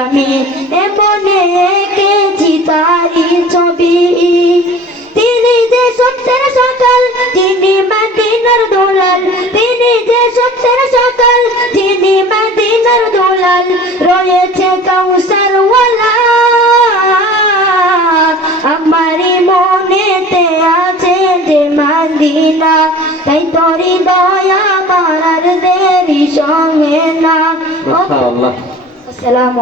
আমি এমনে এঁকেছি তারি ছবি। তিনি যে সত্যের সকাল তিনি মদিনার দোলাল। তিনি যে সত্যের সকাল তিনি মদিনার দোলাল। রয়েছে কাউসার ওয়ালা আমারই মনেতে আছে যে মদিনা। তাই তোরি দয়া আর দেরি সঙ্গে না। আসসালামু